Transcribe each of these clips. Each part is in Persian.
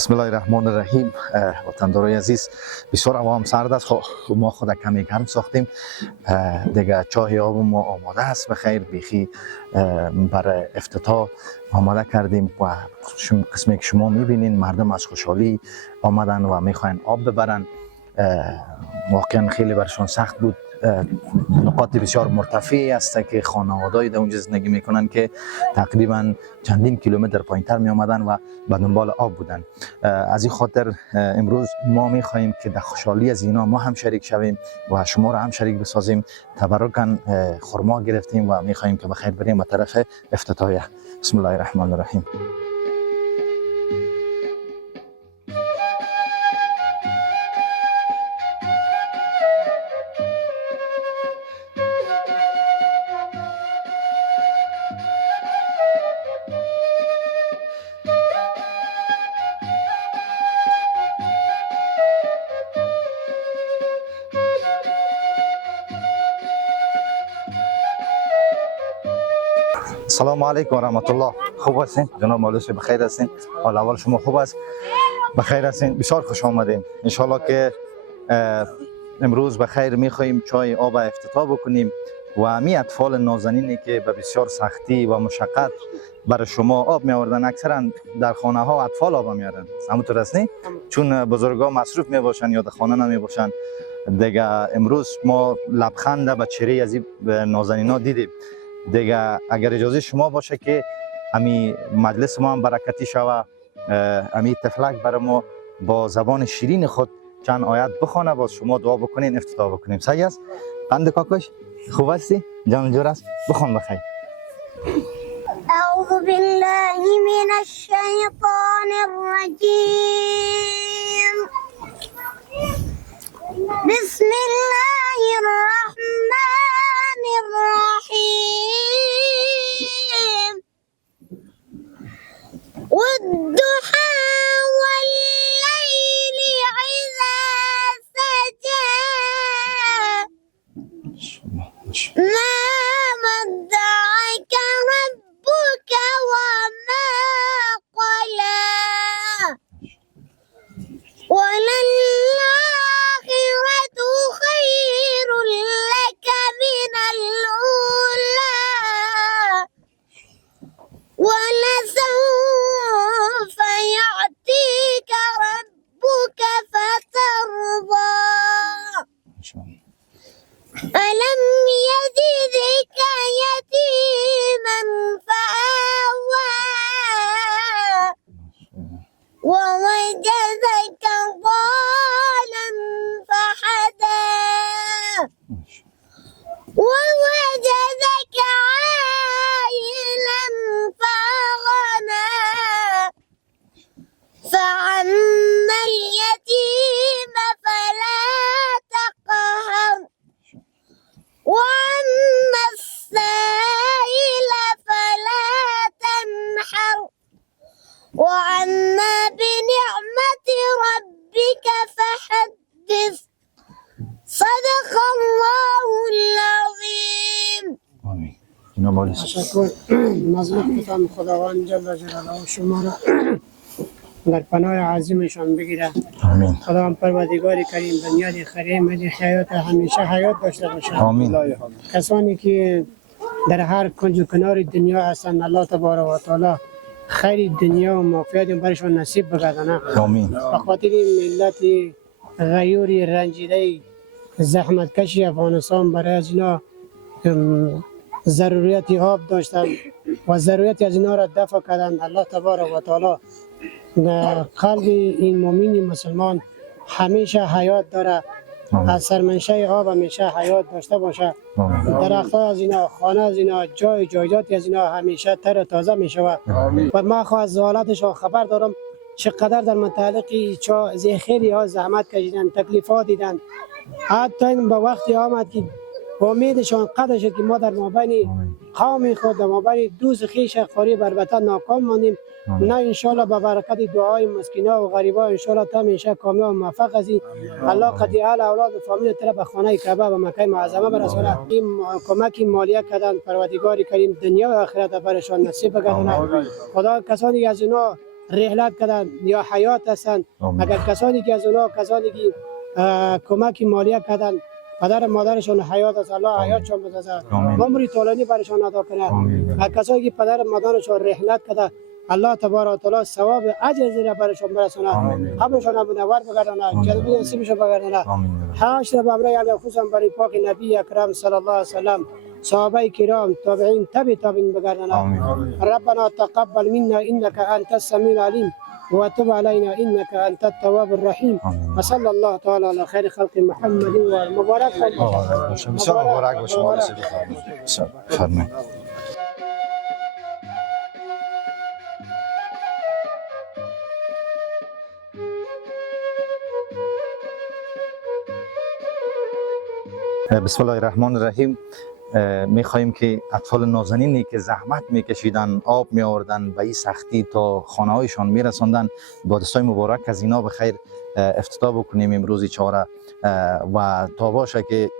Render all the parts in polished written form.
بسم الله الرحمن الرحیم. وطندارای عزیز، بسیار هوا هم سرد است. ما خود کمی گرم ساختیم دیگه. چای آب ما آماده است بخیر بیخی برای افتتاح آماده کردیم و قسمی که شما میبینین مردم از خوشحالی آمدن و میخواین آب ببرن. واقعا خیلی برشان سخت بود. نقاط بسیار مرتفعی است که خانواده‌ای در اونجا زندگی میکنن که تقریبا چندین کیلومتر پایینتر می آمدن و به دنبال آب بودن. از این خاطر امروز ما میخواهیم که در خوشحالی از اینا ما هم شریک شویم و شما را هم شریک بسازیم. تبرکاً خرما گرفتیم و میخواهیم که بخیر بریم به طرف افتتاحیه. بسم الله الرحمن الرحیم. سلام علیکم و رحمت الله. خوب هستین جناب مولوی؟ بخیر هستین؟ حال اول شما خوب است؟ بخیر هستین؟ بسیار خوش آمدین. ان شاء الله که امروز بخیر میخواهیم چای آب افتتاح بکنیم و می اطفال نازنینی که به بسیار سختی و مشقت برای شما آب می آوردن. اکثرا در خانه ها اطفال آب می آوردن. همونطور است نه؟ چون بزرگا مصروف می باشن یا در خانه نمی باشن دیگه. امروز ما لبخند به چهره از این نازنینا دیدیم دیگه. اگر اجازه شما باشه که امی مجلس ما هم برکتی شوه، امی طفلک برای ما با زبان شیرین خود چند آیت بخونه، باز شما دعا بکنین افتتاح بکنیم. صحیح است؟ قند کاکوش خوب هستی؟ جان جور است؟ بخون بخیر. أعوذ بالله من الشيطان الرجيم. بسم الله الرحمن الرحيم. والضحى والليل إذا سجى ما ودعك ربك وما قلى وللآخرة خير لك من الأولى ولسوف يعطيك ربك فترضى ألم يجدك يتيما فآوى ووجدك ضالا فهدى ووجدك عائلا فأغنى فأما اليتيم فلا تقهر وأما السائل فلا تنحر وأما بنعمة ربك فحدث. صدق الله العظيم. آمین. جناب مولوی تشکر. مظلوم کتاب خداوند جل جلاله شما را در پناه عظیمشان بگیره. آمین. خداوند پروردگار کریم دنیا خریم حیات همیشه حیات داشته باشه. آمین. کسانی که در هر کنج و کنار دنیا هستند الله تبارک و تعالی خیر دنیا و معافیت برشان نصیب بگردانه. آمین. به خاطر ملت غیور رنجیده زحمت کشی افغانستان برای از اینا ضروریت آب داشتن و ضروریت از اینا را دفع کردن. الله تبارک و تعالی در قلب این مؤمن مسلمان همیشه حیات داره. از سرمنشه آب همیشه حیات داشته باشه. درخت ها از اینا، خانه از اینا، جایجات از اینا همیشه تر تازه می شود. و ما خواهد از حالاتشان خبر دارم چقدر در متعلقی خیلی ها زحمت کشیدن، تکلیفات دیدن. حتی این به وقتی آمد که امیدشان قدر شد که ما در مابین قوم خود در مابین دوست خیش قریب البته ناکام ماندیم. نه انشالله به برکت دعای مسکینا و غریبا انشالله تا همیشه کامیاب و موفق هستی. الله قطعی اولاد و فامیل تر به خانه کعبه و مکه معظمه برسونه. این کمک مالیه کردن پروردگار کریم دنیا و آخرت برشان نصیب بگردونه. خدا کسانی از اینا رحلت کردن یا حیات هستند. آمین. اگر کسانی که از اونا کسانی که کمک مالیه کردن پدر مادرشون حیات است، الله حیاتشون بسازه، آمین. عمری طولانی برشان عطا کنه. آمین. کسانی که پدر مادرشون رحلت کرده الله تبارک و تعالی ثواب اجر زیر برشان برسونه، آمین. قبرشون منور بگردونه، جنت نصیبشون بگردونه. آمین. حاشر به امر علی خصوصا برای پاک نبی اکرم صلی الله علیه و سلم، صحابه کرام، تابعین، تابعین بگردونه. آمین. ربنا تقبل منا انك انت السميع العليم وتب علينا انك انت التواب الرحيم آمین. وصلى الله تعالى على خير خلق محمد ومبارك. بسیار مبارک باشه مولوی صاحب. فرمایید. بسم الله الرحمن الرحیم. می خواهیم که اطفال نازنینی که زحمت میکشیدن، آب می آوردن، به این سختی تا خانه هایشان می رساندن، با دستای مبارک از اینا به خیر افتتاح بکنیم امروزی چهاره و تا باشه که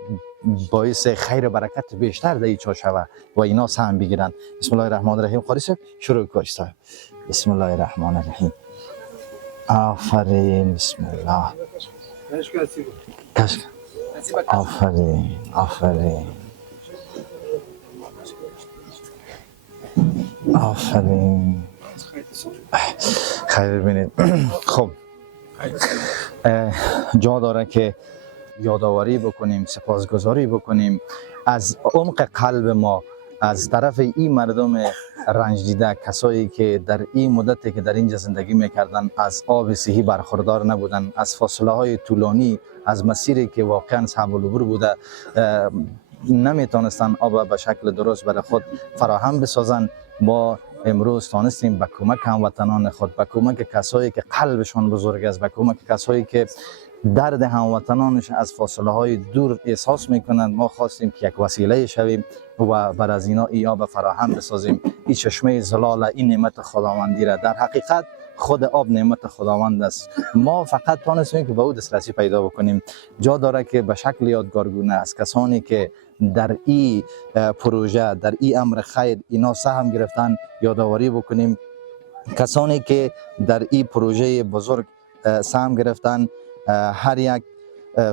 باعث خیر و برکت بیشتر در این چا شوه و اینا سهم بگیرن. بسم الله الرحمن الرحیم. خالی صاحب شروع کاش صاحب. بسم الله الرحمن الرحیم. آفرین. بسم الله. کشک. آفرین. آفرین. آفرین. خیر ببینید. خب جا داره که یادآوری بکنیم، سپاسگزاری بکنیم از عمق قلب ما از طرف این مردم رنج دیده، کسایی که در این مدتی که در اینجا زندگی میکردن از آب صحی برخوردار نبودن، از فاصله های طولانی، از مسیری که واقعا صعب العبور بوده نمیتونستن آب به شکل درست برای خود فراهم بسازن. ما امروز تانستیم به کمک هموطنان خود، به کمک کسایی که قلبشان بزرگ است، به کمک کسایی که درد هموطنانش از فاصله های دور احساس میکنند، ما خواستیم که یک وسیله شویم و بر از اینا ای آب فراهم بسازیم. این چشمه زلال، این نعمت خداوندی را در حقیقت خود آب نعمت خداوند است. ما فقط تانستیم که به او دسترسی پیدا بکنیم. جا داره که به شکل یادگارگونه از کسانی که در این پروژه، در این امر خیر اینا سهم گرفتن یادآوری بکنیم. کسانی که در این پروژه بزرگ سهم گرفتن، هر یک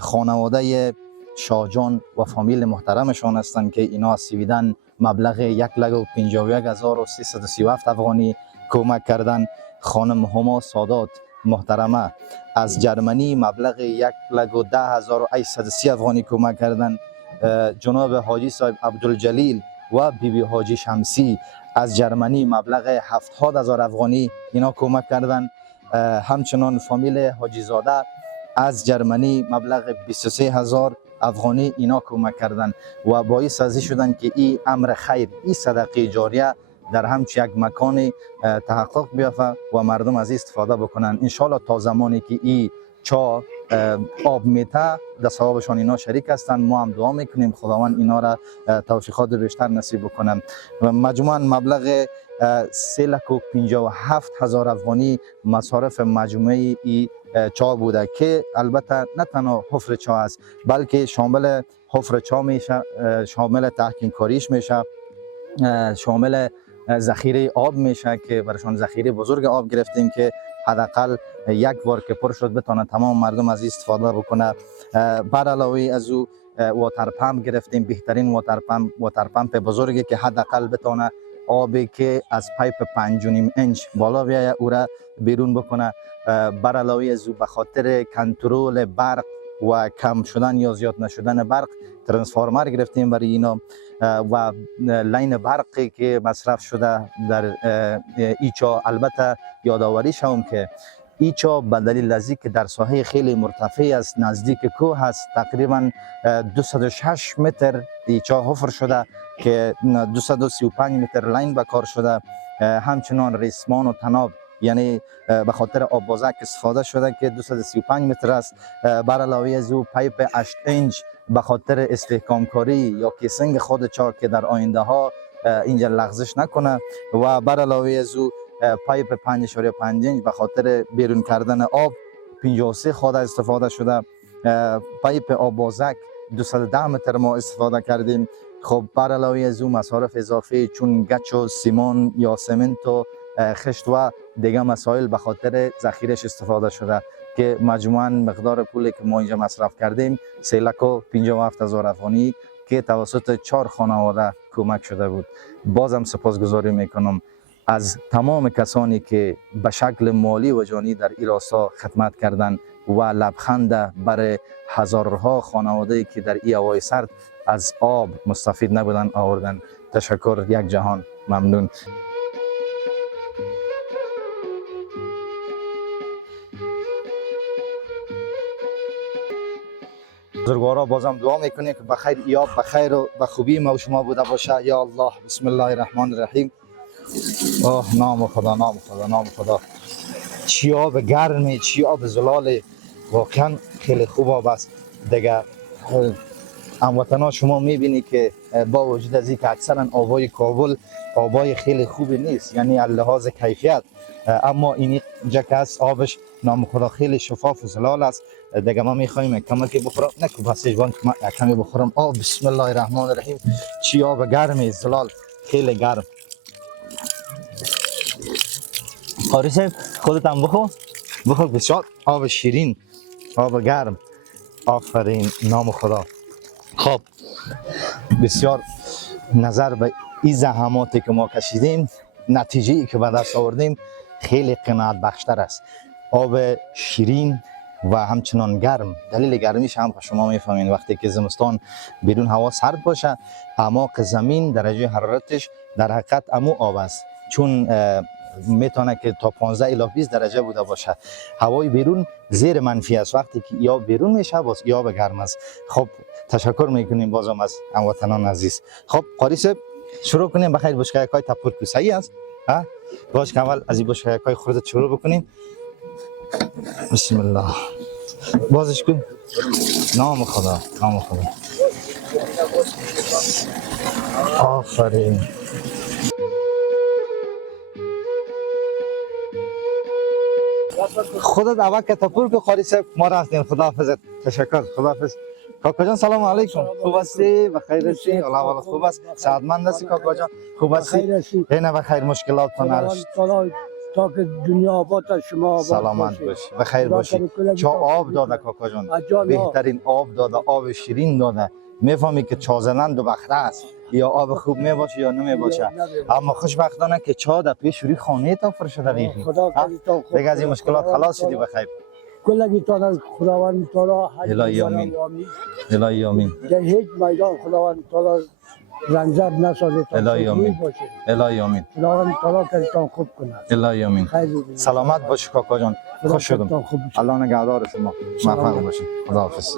خانواده شاهجان و فامیل محترمشان هستند که اینا از سویدن مبلغ 1,51,337 افغانی کمک کردن. خانم هما سادات محترمه از جرمنی مبلغ 1,10,830 افغانی کمک کردن. جناب حاجی صاحب عبدالجلیل و بیبی حاجی شمسی از جرمنی مبلغ 70,000 افغانی اینا کمک کردن. همچنان فامیل حاجی زاده از جرمنی مبلغ 23,000 افغانی اینا کمک کردن و باعث ازی شدن که این امر خیر، این صدقه جاریه در همچی یک مکان تحقق بیافته و مردم از استفاده بکنن. انشالله تا زمانی که این چا آب میته در ثوابشان اینا شریک هستند. ما هم دعا میکنیم خداوند اینا را توفیقات بیشتر نصیب بکنم. و مجموعاً مبلغ 3,57,000 افغانی مصارف مجموعی ای چا بوده که البته نه تنها حفر چا است بلکه شامل حفر چا میشه، شامل تحکیم کاریش میشه، شامل ذخیره آب میشه که برشان ذخیره بزرگ آب گرفتیم که حداقل یک بار که پر شد بتونه تمام مردم از استفاده بکنه. بر علاوه از او واتر پمپ گرفتیم، بهترین واتر پمپ بزرگی که حداقل بتونه آبی که از پایپ 5.5 اینچ بالا بیایه او را بیرون بکنه. بر علاوه از او به خاطر کنترل برق و کم شدن یا زیاد نشدن برق ترانسفورمر گرفتیم برای اینا و لین برقی که مصرف شده در ایچا. البته یادآوری شوم که ایچا به دلیل ازی که در ساحه خیلی مرتفع است، نزدیک کوه است، تقریبا 206 متر ایچا حفر شده که 235 متر لین به کار شده. همچنان ریسمان و تناب یعنی به خاطر آب بازک استفاده شده که 235 متر است. بر علاوه از او پایپ 8 اینچ به خاطر استحکام کاری یا کیسنگ خود چا که در آینده ها اینجا لغزش نکنه و بر علاوه از او پایپ 5.5 اینچ به خاطر بیرون کردن آب 53 خود استفاده شده. پایپ آب بازک 210 متر ما استفاده کردیم. خب بر علاوه از او مصارف اضافه چون گچ و سیمان یا سمنت و خشت و دیگه مسائل به خاطر ذخیرش استفاده شده که مجموعاً مقدار پولی که ما اینجا مصرف کردیم 3,57,000 افغانی که توسط 4 خانواده کمک شده بود. بازم سپاسگزاری میکنم از تمام کسانی که به شکل مالی و جانی در این راستا خدمت کردند و لبخند برای هزارها خانواده که در این هوای سرد از آب مستفید نبودن آوردن. تشکر، یک جهان ممنون. بزرگوارا بازم دعا میکنیم که بخیر ایاب بخیر و به خوبی ما و شما بوده باشه. یا الله، بسم الله الرحمن الرحیم. نام خدا، نام خدا، نام خدا. چی آب گرمی، چی آب زلال، واقعا خیلی خوب آب است دیگه. هموطنا شما میبینی که با وجود از اینکه اکثرا آبای کابل آبای خیلی خوبی نیست، یعنی از لحاظ کیفیت، اما اینجا که هست آبش نام خدا خیلی شفاف و زلال است دیگه. ما میخوایم کمکی بخورم، نکو بسیج بان کمی بخورم. بسم الله الرحمن الرحیم. چی آب گرمی زلال، خیلی گرم. قاری صاحب خودت هم بخور بسیار آب شیرین، آب گرم. آفرین، نام خدا. خب بسیار نظر به این زحماتی که ما کشیدیم، نتیجه‌ای که به دست آوردیم خیلی قناعت بخشتر است. آب شیرین و همچنان گرم. دلیل گرمیش هم شما میفهمین وقتی که زمستان بیرون هوا سرد باشه، اعماق زمین درجه حرارتش در حقیقت امو آب است، چون میتونه که تا 15 الی 20 درجه بوده باشه. هوای بیرون زیر منفی است، وقتی که یا بیرون میشه باز یا به گرم است. خب تشکر میکنیم بازم از هموطنان عزیز. خب قاری صاحب شروع کنیم. بخیر بشکایکای تپورکو صحیح است؟ باش که اول از این بشکایکای خودت شروع بکنیم. بسم الله. بازش کن. نام خدا، نام خدا. آفرین. خودت اول که تپور که قاری صاحب ما رفتیم. خداحافظ. تشکر، خداحافظ. کاکا جان سلام علیکم. خوب هستی؟ بخیر هستی؟ الله خوب است. سعادتمند هستی کاکا جان؟ خوب هستی؟ نه بخیر، مشکلات نداشت. تا که دنیا آباد شما آباد سلامت باش، بخیر باشی. چا آب داده کاکا جان، بهترین آب داده، آب شیرین داده. میفهمی که چازنند و بخره است، یا آب خوب می باشه یا نمی باشه. اما خوشبختانه که چا در پیش روی خانه تا فرشته ریخی. دیگه از این مشکلات خلاص شدی. بخیر. کلگی تا خداوند تعالی الهی آمین. الهی آمین. در هیچ میدان خداوند تعالی رنجر نسازه. الهی آمین. الهی آمین. خداوند تعالی کارتان خوب کنه. الهی آمین. سلامت باش کاکا جان. خوش شدم. الله نگهدار شما. موفق باشید. خداحافظ.